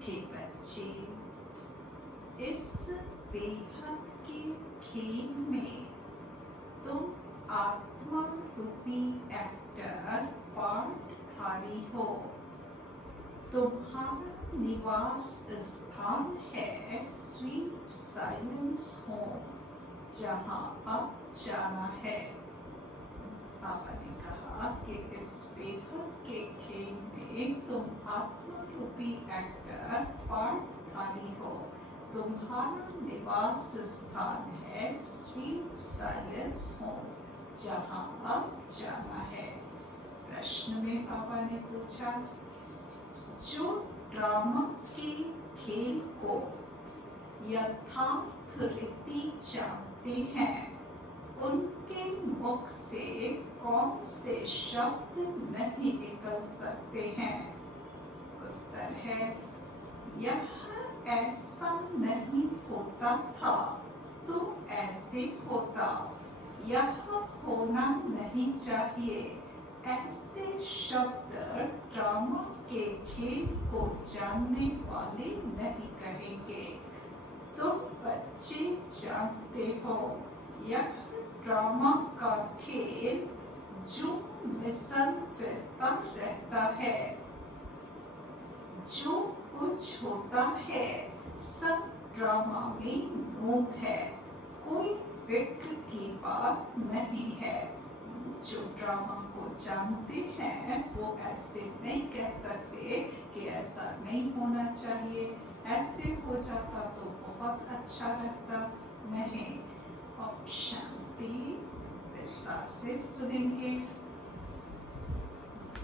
मीठे बच्चे, इस बेहद के खेल में तुम आत्मा रूपी एक्टर पार्टधारी हो। तुम्हारा निवास स्थान है स्वीट साइलेंस होम, जहाँ अब जाना है। पापा ने कहा कि इस बेहद के खेल में तुम आत्मा रूपी एक्टर पार्टधारी हो। तुम्हारा निवास स्थान है स्वीट साइलेंस होम, जहाँ अब जाना है। प्रश्न में पापा ने पूछा, जो ड्रामा के खेल को यथार्थ रीति जानते हैं, उनके मुख से कौन से शब्द नहीं निकल सकते हैं? उत्तर है, यह ऐसा नहीं होता था तो ऐसे होता, यह होना नहीं चाहिए। ऐसे शब्द ड्रामा के खेल को जानने वाले नहीं कहेंगे। तुम बच्चे जानते हो, यह ड्रामा का खेल जो मिसल फिरता रहता है। जो कुछ होता है सब ड्रामा में नोक है, कोई फिक्र की बात नहीं है। जो ड्रामा को जानते हैं वो ऐसे नहीं कह सकते कि ऐसा नहीं होना चाहिए, ऐसे हो जाता तो बहुत अच्छा रहता। नहीं, अब शांति विस्तार से सुनेंगे।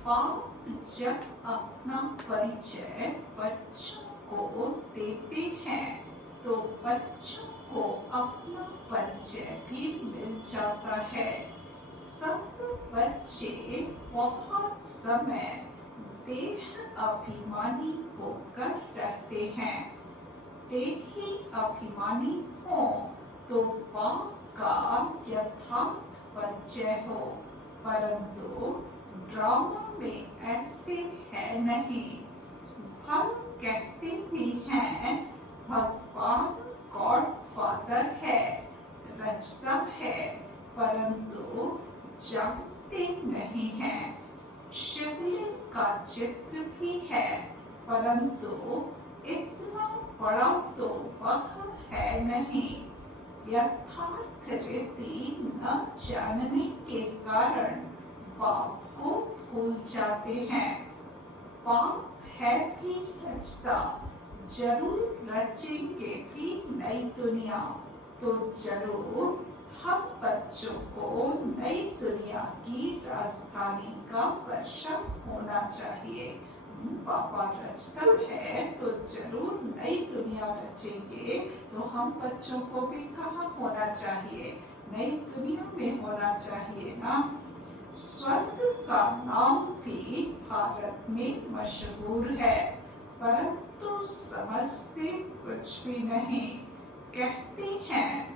बाप जब अपना परिचय बच्चों को देते हैं तो बच्चों को अपना परिचय भी मिल जाता है। सब बच्चे बहुत समय देह अभिमानी होकर रहते हैं। देही अभिमानी हो तो बाप का यथार्थ परिचय हो, परंतु ड्रामा में ऐसे है नहीं। हम कहते भी हैं भगवान गॉड फादर है, रचता है, परंतु जानते नहीं हैं। शिवलिंग का चित्र भी है, परंतु इतना बड़ा तो वह है नहीं। यथार्थ रीति न जानने के कारण बाप को भूल जाते हैं। बाप है भी रचता, जरूर रचेंगे भी नई दुनिया, तो जरूर हम बच्चों को नई दुनिया की राजधानी का वर्षा होना चाहिए। पापा रचता है तो जरूर नई दुनिया रचेंगे, तो हम बच्चों को भी कहाँ होना चाहिए? नई दुनिया में होना चाहिए ना। स्वर्ग का नाम भी भारत में मशहूर है, परंतु समझते कुछ भी नहीं। कहते हैं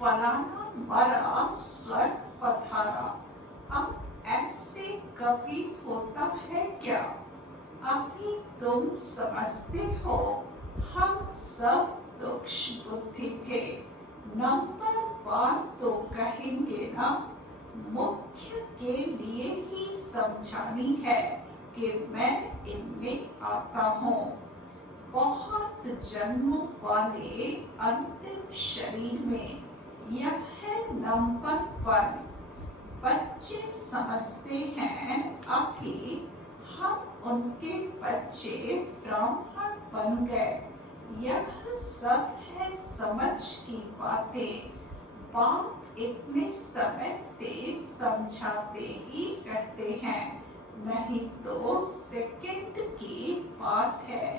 फलाना मरा स्वर्ग पधारा। अब ऐसे कभी होता है क्या? अभी तुम समझते हो हम सब दुष्ट बुद्धि थे। नंबर 1 तो कहेंगे ना, मुख्य के लिए ही समझानी है कि मैं इनमें आता हूँ। बहुत जन्मों वाले अंतिम शरीर में यह है नंबर 1। बच्चे समझते हैं अभी हम उनके बच्चे ब्राह्मण बन गए। यह सब है समझ की बातें। बाप इतने समय से समझाते ही रहते हैं, नहीं तो सेकंड की बात है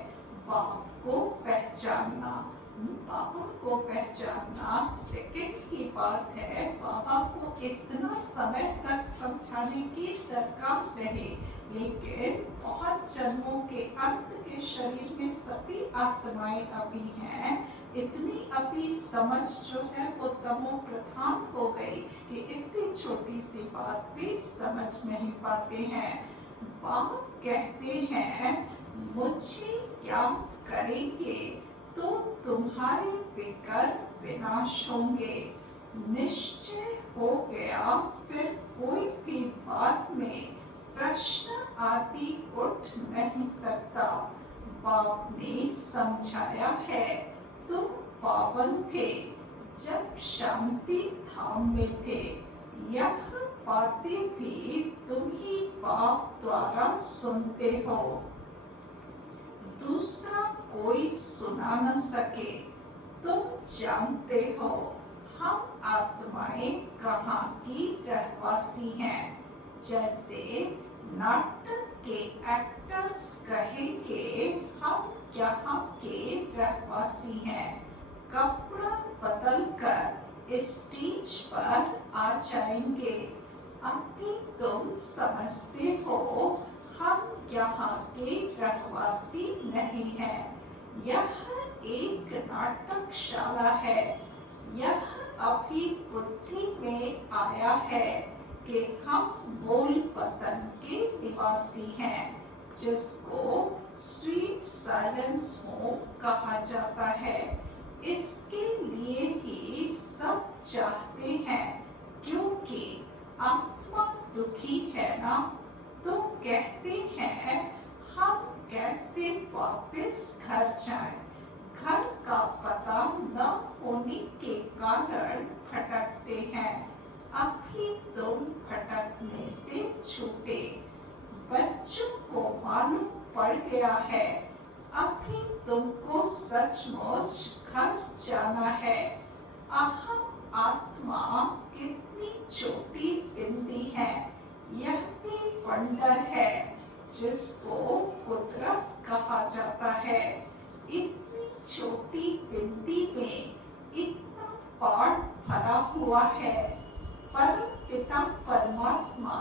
बाप को पहचानना। बाबा को पहचानना सेकंड की बात है। बाबा को इतना समय तक समझाने की दरकार नहीं, लेकिन बहुत जन्मों के अंत के शरीर में सभी आत्माएं अभी हैं। इतनी अभी समझ जो है वो तमो प्रधान हो गई कि इतनी छोटी सी बात भी समझ नहीं पाते हैं। बाप कहते हैं मुझे याद करेंगे तो तुम्हारे विकल्प विनाश होंगे। निश्चय हो गया फिर कोई भी बात में प्रश्न आदि उठ नहीं सकता। बाप ने समझाया है, तुम पावन थे जब शांति धाम में थे। यह बातें भी तुम ही बाप द्वारा सुनते हो, दूसरा कोई सुना न सके। तुम जानते हो हम आत्माएं कहाँ की रहवासी हैं। जैसे नाटक के एक्टर्स कहेंगे हम यहाँ के रहवासी हैं, कपड़ा बदल कर स्टेज पर आ जाएंगे। अभी तुम समझते हो हम यहाँ के रहवासी नहीं हैं। यह एक नाटकशाला है। यह अभी बुद्धि में आया है कि हम मूल वतन के निवासी हैं, जिसको स्वीट साइलेंस होम कहा जाता है। इसके लिए ही सब चाहते हैं, क्योंकि आत्मा दुखी है ना, तो कहते हैं हम कैसे वापस घर जाएं। घर का पता न होने के कारण भटकते हैं। अभी तुम भटकने से छूटे। बच्चों को मालूम पड़ गया है, अभी तुमको सचमुच घर जाना है। अहम आत्मा कितनी छोटी बिंदी है, यह भी वंडर है जिसको कुदरत कहा जाता है। इतनी छोटी बिंदी में इतना पाठ भरा हुआ है, परम पिता परमात्मा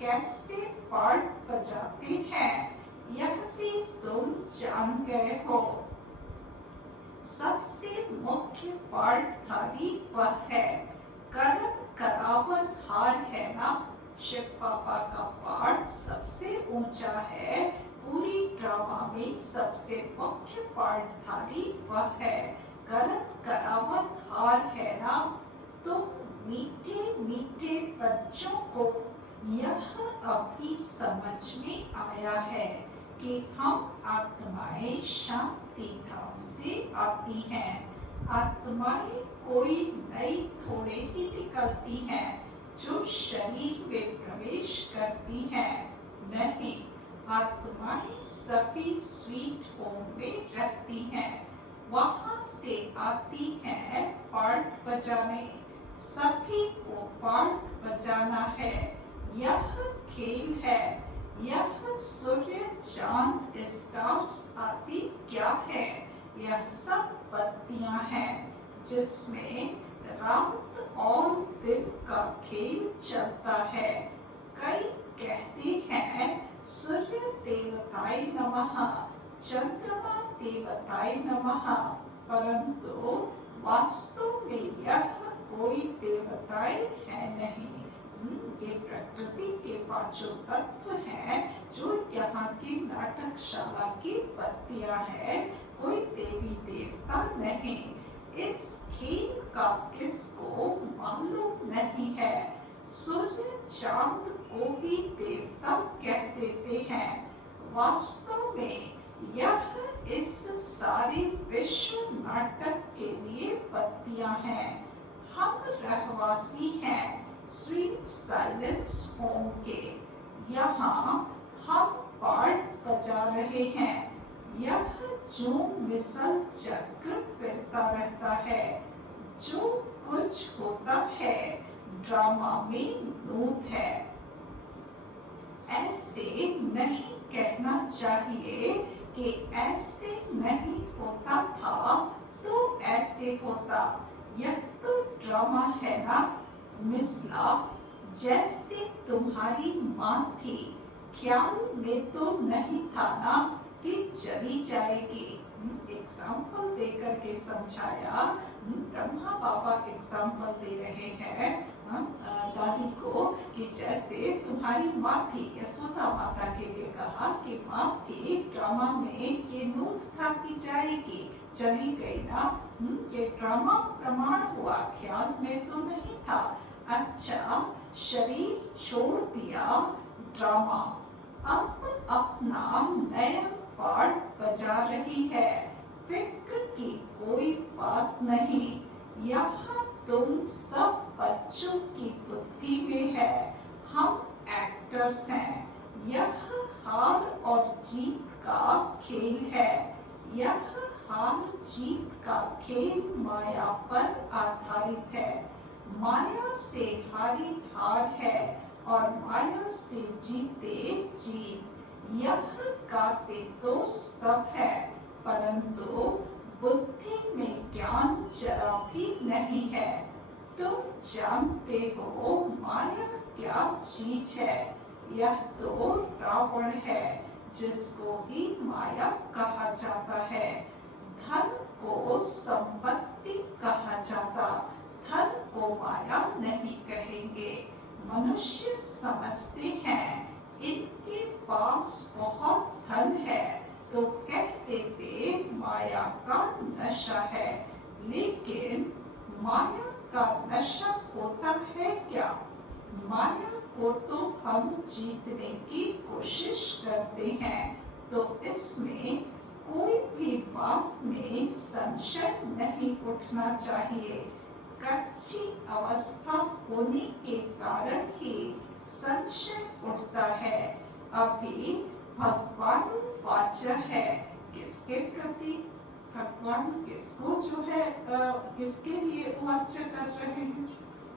कैसे पाठ बजाते हैं यह भी तुम जान गए हो। सबसे मुख्य पाठधारी वह है, कर्म करावन हार है ना। शिव बाबा का पाठ सबसे ऊंचा है। पूरी ड्रामा में सबसे मुख्य पाठधारी वह है, कर्म करावन हार है ना। तो मीठे मीठे बच्चों को यह अभी समझ में आया है कि हम आत्माएं शांति धाम से आती हैं। आत्माएं कोई नई थोड़े ही निकलती हैं जो शरीर में प्रवेश करती हैं। नहीं, आत्माएं सभी स्वीट होम में रहती हैं। वहाँ से आती हैं पाठ बजाने। सभी को पाठ बजाना है। यह खेल है। यह सूर्य चांद स्टार्स आदि क्या है? यह सब बत्तियां हैं जिसमें रात और दिन का खेल चलता है। कई कहते हैं सूर्य देवताय नमः, चंद्रमा देवताय नमः, परंतु वास्तव में यह कोई देवताएं है नहीं। ये प्रकृति के पांचों तत्व हैं जो यहाँ की नाटकशाला की बत्तियां हैं, कोई देवी देवता नहीं। इस खेल का किसको मालूम नहीं है। सूर्य चांद को भी देवता कह देते हैं। वास्तव में यह इस सारे विश्व नाटक के लिए बत्तियां हैं। हम रहवासी हैं स्वीट साइलेंस होम के। यहाँ हम पार्ट बजा रहे हैं। यह जो मिसल चक्र फिरता रहता है, जो कुछ होता है ड्रामा में नूत है। ऐसे नहीं कहना चाहिए कि ऐसे नहीं होता था तो ऐसे होता। यह तो ड्रामा है ना। मिसला जैसे तुम्हारी माँ थी, ख्याल में तो नहीं था ना कि चली जाएगी। एग्जाम्पल देकर के समझाया। ब्रह्मा बाबा एग्जाम्पल दे रहे हैं दादी को कि जैसे तुम्हारी माँ थी, यशोदा माता के लिए कहा कि माँ थी, ड्रामा में ये नूत था कि जाएगी, चली गई ना। ये ड्रामा प्रमाण हुआ, ख्याल में तो नहीं था। अच्छा, शरीर छोड़ दिया, ड्रामा अब अपना नया पार्ट बजा रही है। फिक्र की कोई बात नहीं, यहाँ तुम सब बच्चों की बुद्धि में है, हम एक्टर्स हैं। यह हार और जीत का खेल है। यह हार जीत का खेल माया पर आधारित है। माया से हारी हार है और माया से जीते जीत। यह गाते तो सब है, परंतु बुद्धि में ज्ञान जरा भी नहीं है। तुम जानते हो माया क्या चीज है? यह तो रावण है, जिसको भी माया कहा जाता है। धन को संपत्ति कहा जाता, धन को माया नहीं कहेंगे। मनुष्य समझते हैं इनके पास बहुत धन है, तो कह देते माया का नशा है। लेकिन माया का नशा होता है क्या? माया को तो हम जीतने की कोशिश करते हैं, तो इसमें कोई भी बात में संशय नहीं उठना चाहिए। कच्ची अवस्था होने के कारण ही संशय उठता है। अभी भगवान वाचा है किसके प्रति? भगवान किसको जो है किसके लिए वाचा कर रहे हैं?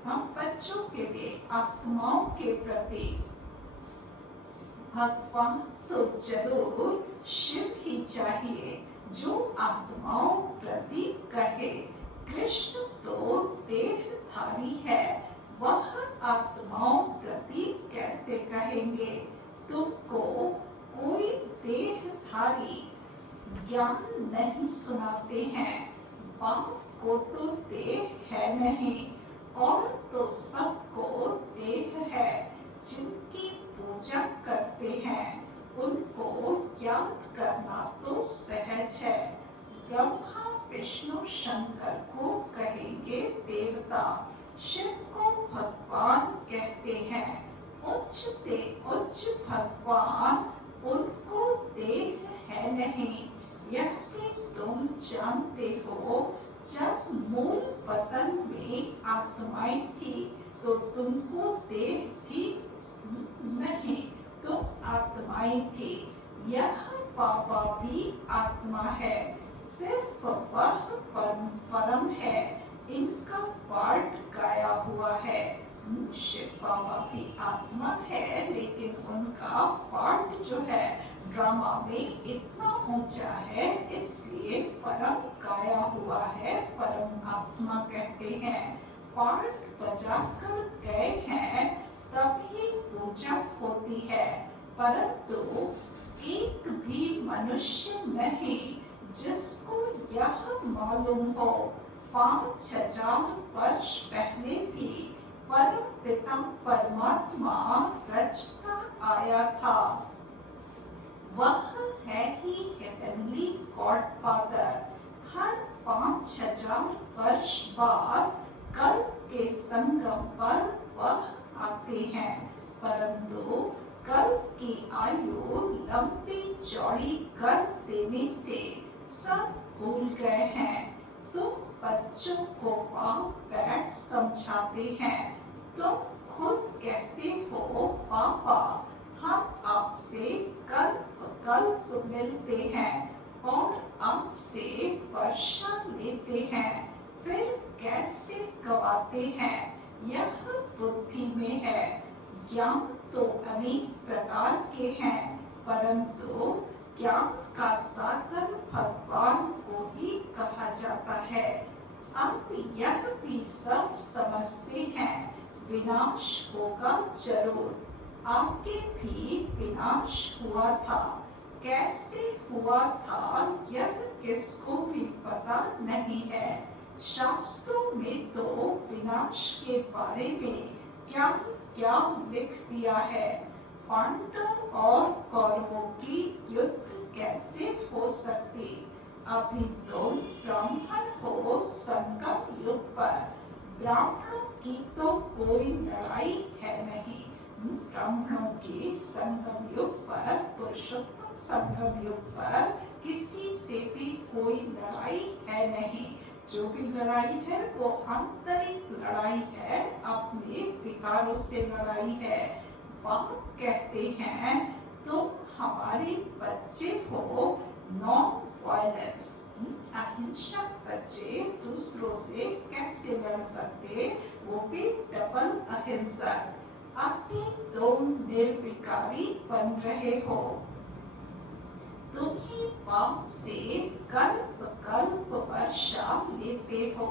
हम बच्चों के लिए, आत्माओं के प्रति। भगवान तो जरूर शिव ही चाहिए जो आत्माओं प्रति कहे। कृष्ण तो देहधारी है, वह आत्माओं प्रति कैसे कहेंगे? तुमको कोई देहधारी ज्ञान नहीं सुनाते हैं। बाप को तो देह है नहीं, और तो सबको देह है। जिनकी पूजा करते हैं उनको याद करना तो सहज है। ब्रह्मा विष्णु शंकर को कहेंगे देवता, शिव को भगवान कहते हैं। उच्च से उच्च भगवान, उनको देह है नहीं। यह भी तुम जानते हो, जब मूल पतन में आत्माएं थी तो तुमको देह थी नहीं, तुम आत्माएं थी। यह बाबा भी आत्मा है, सिर्फ वह परम है, इनका पार्ट गाया हुआ है। शिव बाबा भी आत्मा है, लेकिन उनका पार्ट जो है ड्रामा में इतना ऊंचा है, इसलिए परम गाया हुआ है, परम आत्मा कहते हैं। पार्ट बजाकर गए हैं तभी पूजा होती है, परंतु एक भी मनुष्य नहीं जिसको यह मालूम हो 5000 वर्ष पहले भी परम पिता परमात्मा रचता आया था। वह है ही हेवनली गॉडफादर। हर 5000 वर्ष बाद कल के संगम पर वह आते हैं, परंतु कल की आयु लंबी चौड़ी कर देने से सब भूल गए हैं। तुम बच्चों को बैठ समझाते हैं, तुम खुद कहते हो पापा हम आपसे कल्प मिलते हैं और आपसे वर्षा लेते हैं, फिर कैसे गवाते हैं? यह बुद्धि में है। ज्ञान तो अनेक प्रकार के हैं, परंतु ज्ञान का सागर भगवान को ही कहा जाता है। अब यह भी सब समझते हैं विनाश होगा जरूर, आगे भी विनाश हुआ था। कैसे हुआ था यह किसको भी पता नहीं है। शास्त्रों में तो विनाश के बारे में क्या क्या लिख दिया है। पांडव और कौरवों की युद्ध कैसे हो सकती। अभी तुम ब्राह्मण हो संगम युग पर। ब्राह्मणों की तो कोई लड़ाई है नहीं। ब्राह्मणों की संगम युग पर, पुरुषोत्तम संगम युग पर किसी से भी कोई लड़ाई है नहीं। जो भी लड़ाई है वो आंतरिक लड़ाई है, अपने विकारों से लड़ाई है। बाप कहते हैं तुम हमारे बच्चे हो, नॉन वायलेंस, अहिंसक बच्चे दूसरों से कैसे लड़ सकते, वो भी डबल अहिंसक। अभी तुम निर्विकारी बन रहे हो। तुम्ही पाप से कल्प कल्प वर्षा लेते हो।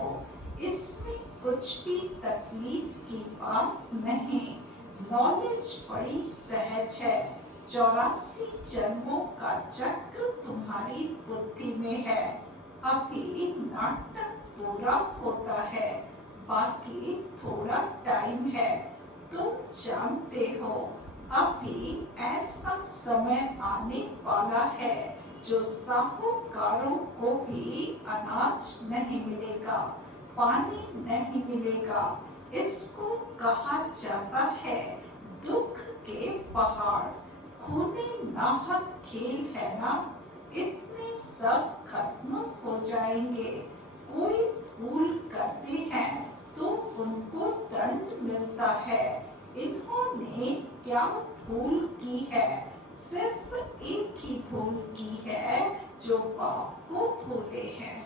इसमें कुछ भी तकलीफ की बात नहीं। नॉलेज बड़ी सहज है। 84 जन्मों का चक्र तुम्हारी बुद्धि में है। अभी नाटक पूरा होता है, बाकी थोड़ा टाइम है। तुम जानते हो अभी ऐसा समय आने वाला है जो साहूकारों को भी अनाज नहीं मिलेगा, पानी नहीं मिलेगा। इसको कहा जाता है दुख के पहाड़। खूने नाहक खेल है ना, इतने सब खत्म हो जाएंगे। कोई भूल करते हैं तो उनको दंड मिलता है। इन्होंने क्या भूल की है, सिर्फ एक ही भूल की है, जो पाप को भूले हैं।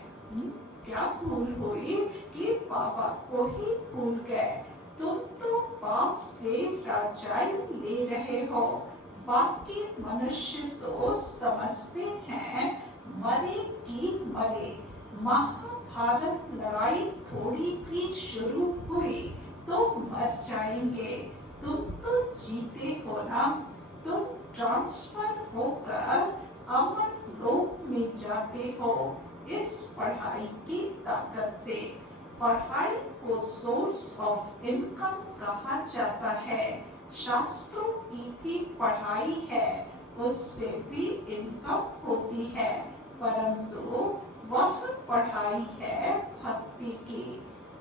क्या भूल हुई कि बाबा को ही भूल गए। तुम तो पाप से राजाई ले रहे हो। बाकी मनुष्य तो समझते हैं मरे की मरे। महाभारत लड़ाई थोड़ी भी शुरू हुई तो मर जाएंगे। तुम तो जीते हो ना। तुम ट्रांसफर होकर अमर लोक में जाते हो इस पढ़ाई की ताकत से। पढ़ाई को सोर्स ऑफ इनकम कहा जाता है। शास्त्रों की भी पढ़ाई है, उससे भी इनकम होती है, परंतु वह पढ़ाई है भक्ति की।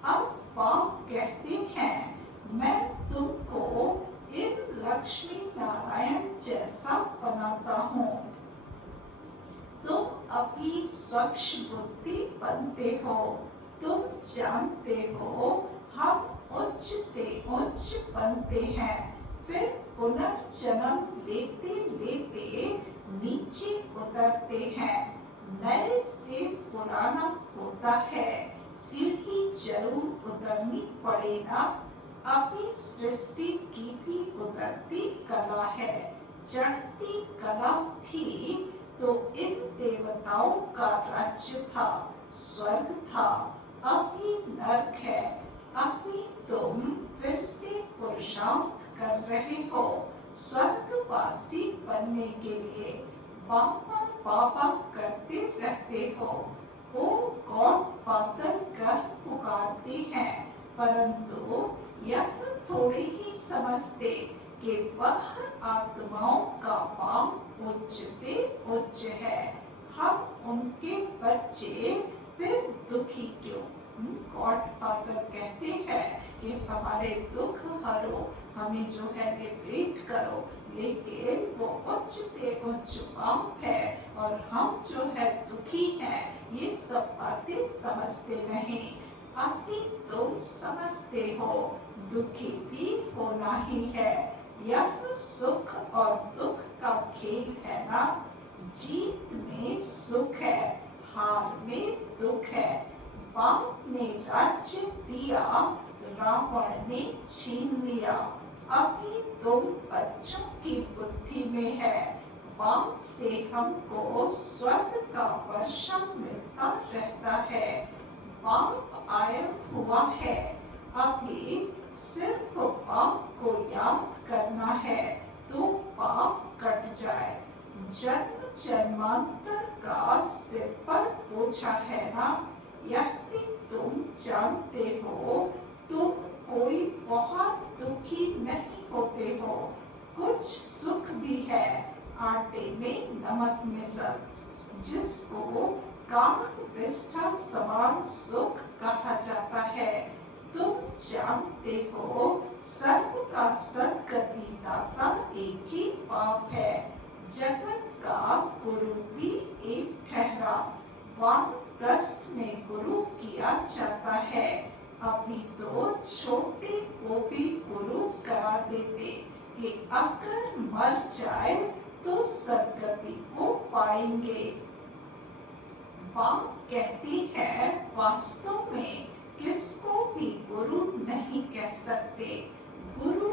अब बाप कहते हैं मैं तुमको इन लक्ष्मी नारायण जैसा बनाता हूँ। तुम अभी स्वच्छ बुद्धि बनते हो। तुम जानते हो हम उच्च बनते हैं, फिर पुनर्जन्म लेते लेते नीचे उतरते हैं। नए से पुराना होता है, सीढ़ी जरूर उतरनी पड़ेगा। अभी सृष्टि की भी उतरती कला है। चढ़ती कला थी तो इन देवताओं का राज्य था, स्वर्ग था। अभी नरक है। अभी तुम फिर से पुरुषार्थ कर रहे हो स्वर्गवासी बनने के लिए। बाबा बाबा करते रहते हो। ओ गॉड फादर कर पुकारते हैं, परंतु यह थोड़े ही समझते कि वह आत्माओं का पाप उच्चते उच्च है। हम उनके बच्चे फिर दुखी क्यों। गॉड फादर कहते हैं कि हमारे दुख हरो, हमें जो है लिबरेट करो, लेकिन वो उच्चते उच्च पाप है और हम जो है दुखी हैं। ये सब बातें समझते नहीं। अभी तुम समझते हो दुखी भी होना ही है। यह सुख और दुख का खेल है ना। जीत में सुख है, हार में दुख है। बाप ने राज्य दिया, रावण ने छीन लिया। अभी तुम बच्चों की बुद्धि में है। बाप से हमको स्वर्ग का वर्षा मिलता रहता है। बाप आया हुआ है। अभी सिर्फ बाप को याद करना है तो पाप कट जाए। जन्म जन्मांतर का सिर पर बोझा है ना, यह भी तुम जानते हो। तुम कोई बहुत दुखी नहीं होते हो, कुछ सुख भी है आटे में नमक मिसल, जिसको काम विष्ठा समान सुख कहा जाता है। तुम जानते हो सर्व का सद्गति दाता एक ही बाप है, जगत का गुरु भी एक ठहरा, वानप्रस्थ में गुरु किया जाता है। अभी तो छोटे को भी गुरु करा देते कि अगर मर जाए तो सद्गति को पाएंगे। बाप कहती है वास्तव में किसको भी गुरु नहीं कह सकते। गुरु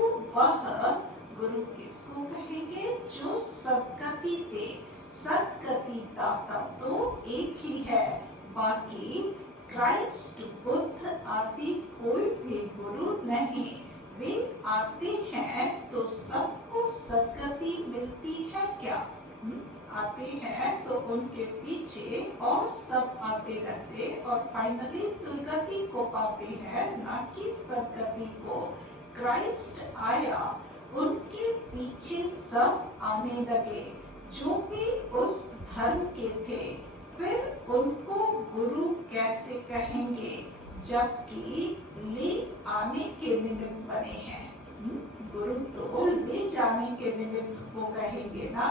गुरु किसको कहेंगे? जो सद्गति दे। सद्गति दाता तो एक ही है, बाकी क्राइस्ट बुद्ध आदि कोई भी गुरु नहीं। वे आते हैं तो सबको सद्गति मिलती है क्या? आते हैं तो उनके पीछे और सब आते रहते और फाइनली दुर्गति को पाते हैं, ना कि सद्गति को। क्राइस्ट आया, उनके पीछे सब आने लगे जो भी उस धर्म के थे। फिर उनको गुरु कैसे कहेंगे जबकि ले आने के निमित्त बने हैं? गुरु तो ले जाने के निमित्त को कहेंगे ना।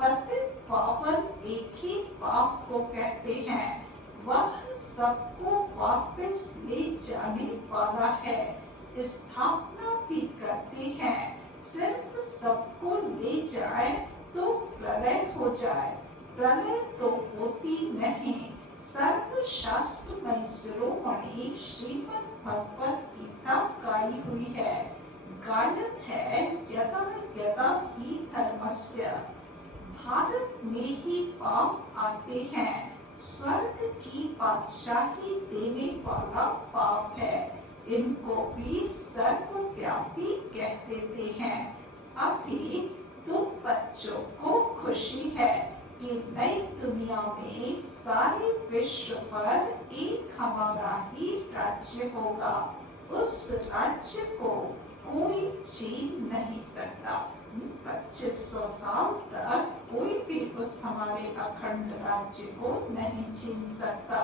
पतित पावन एक ही बाप को कहते हैं, वह सबको वापस ले जाने वाला है। स्थापना भी करते हैं, सिर्फ सबको ले जाए तो प्रलय हो जाए। प्रलय तो होती नहीं। सर्वशास्त्रमय शिरोमणि श्रीमद् भगवत गीता गाई हुई है। गायन है यदा यदा ही धर्मस्य। भारत में ही पाप आते हैं, स्वर्ग की बादशाही देने वाला पाप है। इनको भी सर्वव्यापी कह देते हैं। अभी तुम बच्चों को खुशी है कि नई दुनिया में सारे विश्व पर एक हमारा ही राज्य होगा। उस राज्य को कोई छीन नहीं सकता। 2500 साल तक कोई भी उस हमारे अखंड राज्य को नहीं छीन सकता।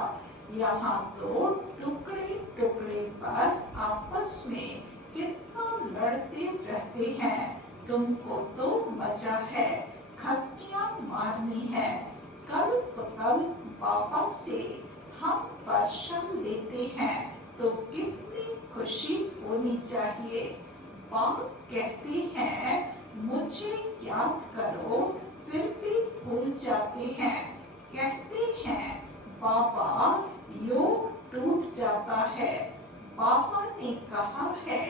यहाँ तो टुकड़े टुकड़े पर आपस में कितना लड़ते रहते हैं। तुमको तो मजा है, खत्तियाँ मारनी है। कल्प कल्प बाबा से हम दर्शन लेते हैं तो कितनी खुशी होनी चाहिए। बाप कहते हैं मुझे याद करो, फिर भी भूल जाते हैं। कहते हैं बाबा योग टूट जाता है। बाबा ने कहा है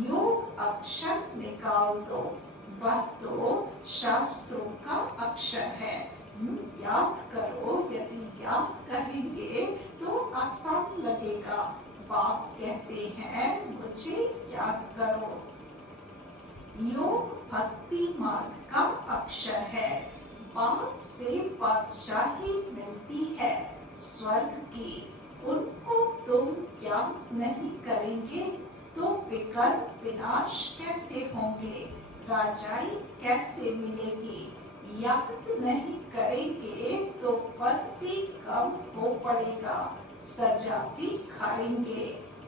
योग अक्षर निकाल दो, वह तो शास्त्रों का अक्षर है। याद करो, यदि याद करेंगे तो आसान लगेगा। बाप कहते हैं मुझे याद करो। योग भक्ति मार्ग का अक्षर है। बाप से बादशाही मिलती है स्वर्ग की। उनको तुम याद नहीं करेंगे तो विकल्प विनाश कैसे होंगे, राजाई कैसे मिलेगी। याद नहीं करेंगे तो पद भी कम हो पड़ेगा, सजा भी खाएंगे।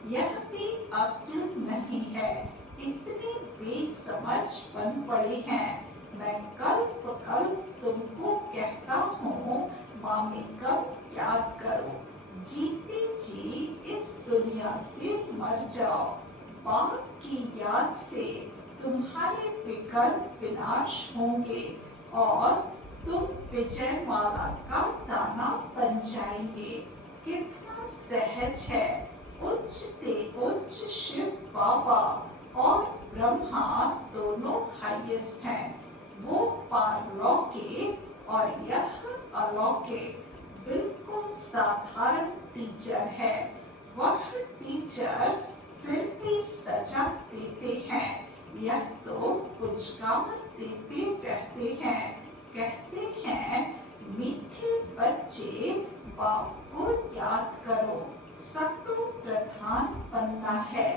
यह भी अक्ल नहीं है, इतने बेसमझ बन पड़े हैं। मैं कल्प कल्प तुमको कहता हूँ मामी कब याद करो। जीते जी इस दुनिया से मर जाओ। बाप की याद से तुम्हारे विकल्प विनाश होंगे और तुम विजय माला का दाना बन जाएंगे। कितना सहज है। उच्च से उच्च शिव बाबा और ब्रह्मा दोनों हाईएस्ट हैं। वो पारलौकिक और यह अलौकिक। बिल्कुल साधारण टीचर है। वह टीचर्स फिर भी सजा देते हैं। यह तो पुचकारा देते रहते हैं। कहते हैं मीठे बच्चे बाप को याद करो, सतो प्रधान बनना है।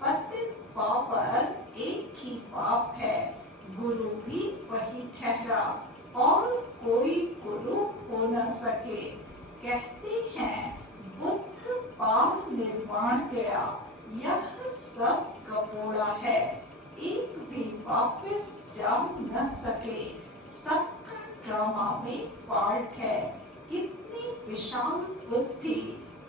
पतित पावन एक ही बाप है, गुरु भी वही ठहरा और कोई गुरु हो न सके। कहते हैं बुद्ध पार निर्वाण गया, यह सब कपोड़ा है, एक भी वापस जा न सके। सबका ड्रामा में पार्ट है, कितनी विशाल बुद्धि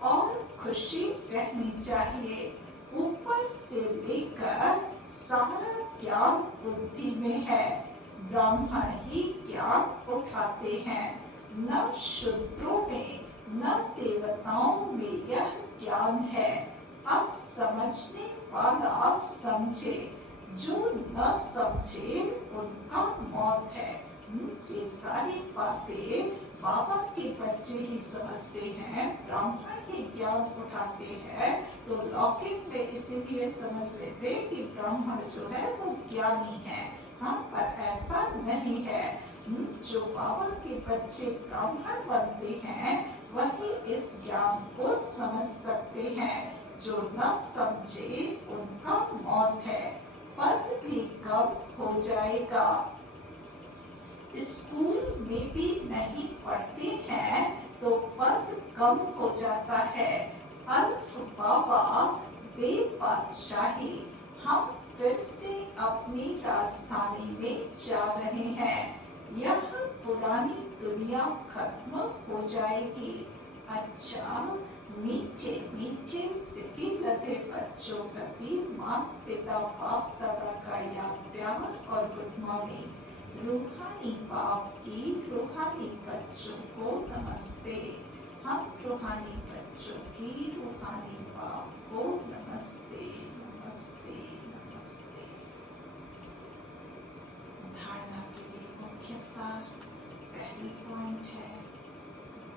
और खुशी रहनी चाहिए। ऊपर से लेकर सारा ज्ञान बुद्धि में है, ब्राह्मण ही ज्ञान उठाते हैं, न शूद्रों में न देवताओं में यह ज्ञान है। अब समझने वाला समझे, जो न समझे उनका मौत है। ये सारी बातें बाबा के बच्चे ही समझते हैं, ब्राह्मण ही ज्ञान उठाते हैं। तो लौकिक में इसीलिए समझ लेते कि ब्राह्मण जो है वो ज्ञानी है। हाँ, पर ऐसा नहीं है। जो बाबा के बच्चे ब्राह्मण बनते हैं वही इस ज्ञान को समझ सकते हैं, जो न समझे उनका मौत है। पद भी कम हो जाएगा। स्कूल में भी नहीं पढ़ते हैं तो पद कम हो जाता है। अल्फ बाबा बेबादशाही, हम फिर से अपनी राजधानी में जा रहे हैं। यह पुरानी दुनिया खत्म हो जाएगी। अच्छा, मीठे मीठे सिक्के लगे बच्चों प्रति माँ पिता बाप दादा का याद प्यार और गुड मॉर्निंग। रूहानी बाप की रूहानी बच्चों को नमस्ते। हम रूहानी बच्चों की रूहानी बाप को नमस्ते नमस्ते नमस्ते। धारणा के लिए मुख्य सार, पहली पॉइंट है,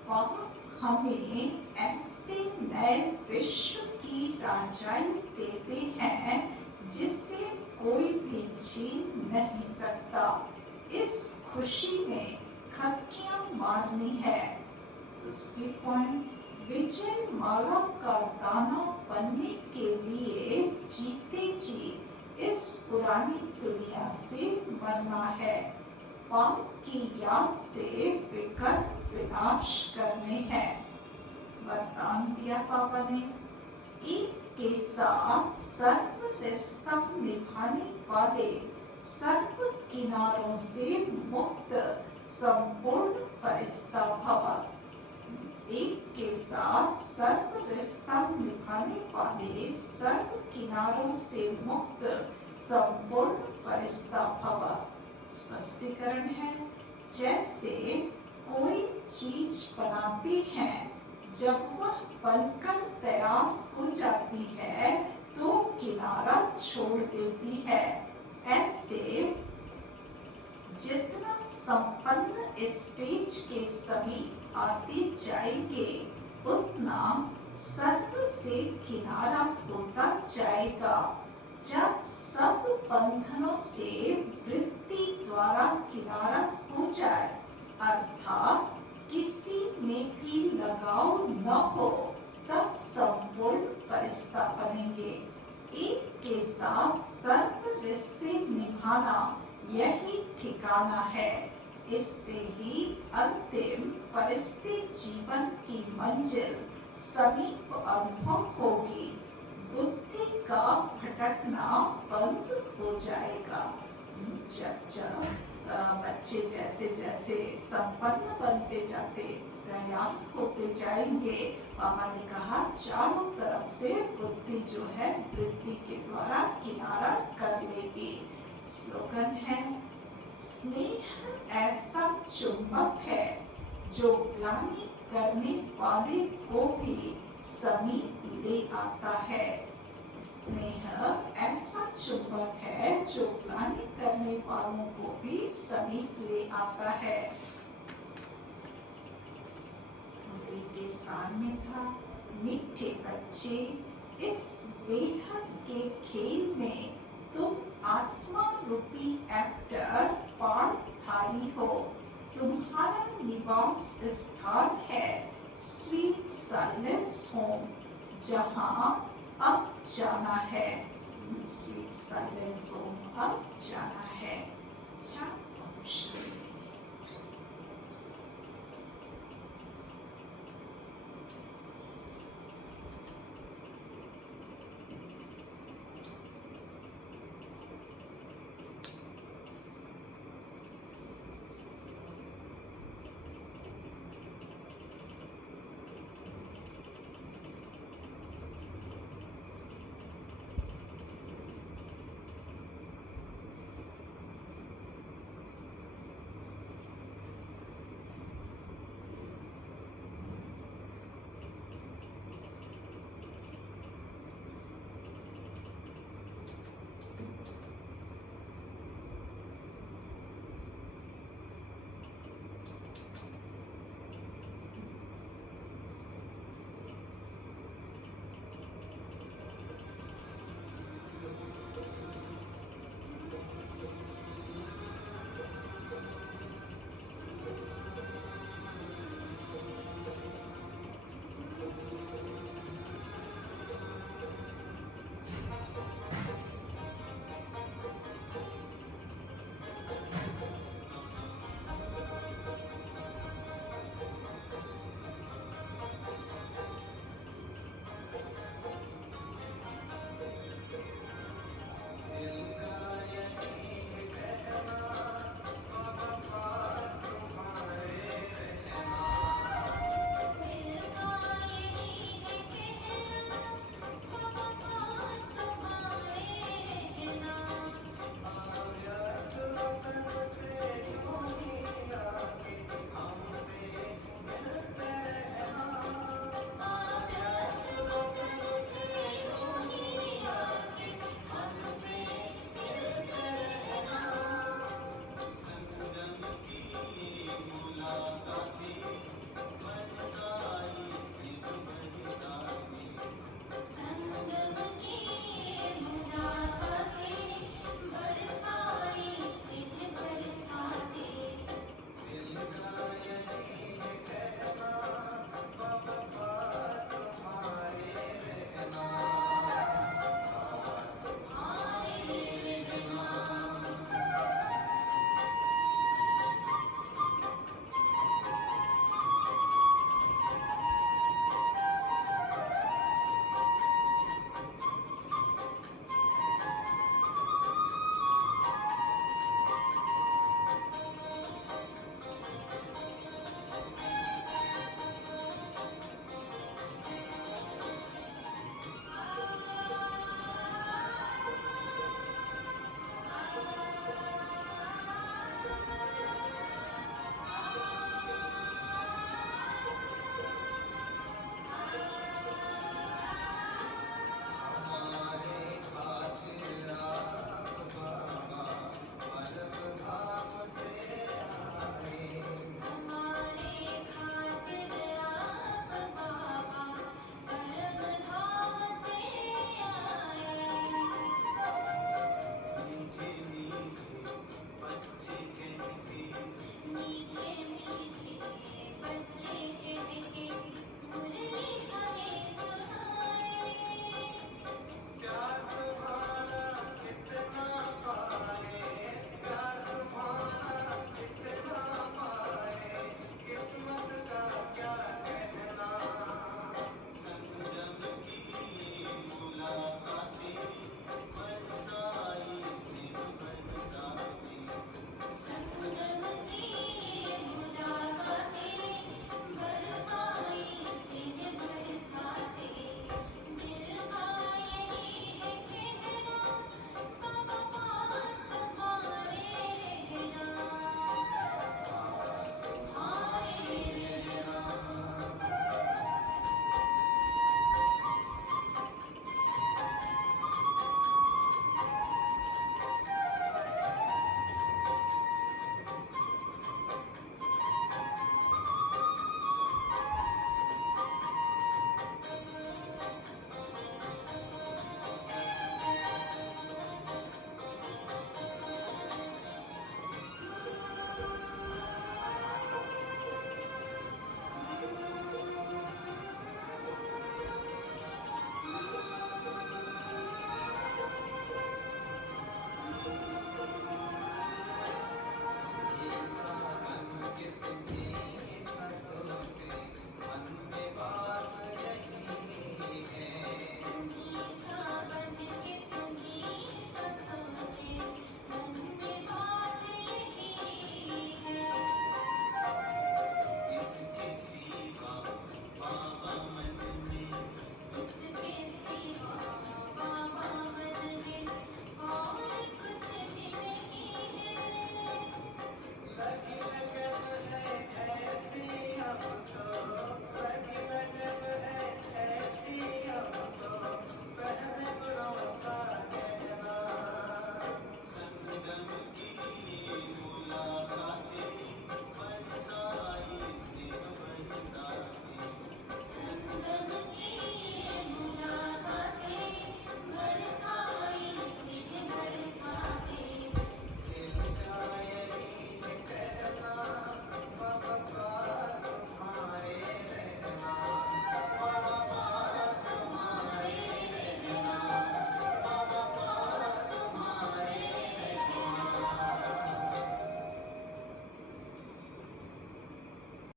बाप हमें ऐसे नए विश्व की राजाई देते हैं जिसे कोई भी छीन नहीं सकता। इस खुशी में खक्कियां मारनी है। दूसरी पॉइंट, विजय माला का दाना बनने के लिए जीते जी इस पुरानी दुनिया से मरना है। पाप की याद से विकल्प विनाश करने हैं। वरदान दिया पापा ने, एक के साथ सर्व रिश्ता निभाने वाले, सर्व किनारों से मुक्त संपूर्ण फरिश्ता भव। एक के साथ सर्व रिश्ता निभाने वाले, सर्व किनारों से मुक्त संपूर्ण फरिश्ता भव। स्पष्टीकरण है, जैसे कोई चीज बनाती है, जब वह बनकर तैयार हो जाती है तो किनारा छोड़ देती है। ऐसे जितना संपन्न स्टेज के समीप आते जाएंगे उतना सर्व से किनारा होता जाएगा। जब सब बंधनों से वृत्ति द्वारा किनारा हो जाए, अर्थात किसी में भी लगाव न हो, तब संपूर्ण फरिश्ता बनेंगे। एक के साथ सर्व रिश्ते निभाना यही ठिकाना है। इससे ही अंतिम फरिश्ते जीवन की मंजिल समीप अनुभव होगी। बुद्धि का भटकना बंद हो जाएगा। जब बच्चे जैसे जैसे संपन्न बनते जाते, तैयार होते जाएंगे, बाबा ने कहा चारों तरफ से बुद्धि जो है वृत्ति के द्वारा किनारा कर लेगी। स्लोगन है, स्नेह ऐसा चुंबक है जो ग्लानि करने वाले को भी समीप ले आता है। स्नेह ऐसा चुंबक है जो ग्लानि करने वालों को भी समीप ले आता है। के सामने था, मीठे बच्चे, इस बेहद के खेल में तुम आत्मा रूपी एक्टर पार्टधारी हो। तुम्हारा निवास स्थान है स्वीट साइलेंस होम, जहाँ अब जाना है। स्वीट साइलेंस होम अब जाना है। शांत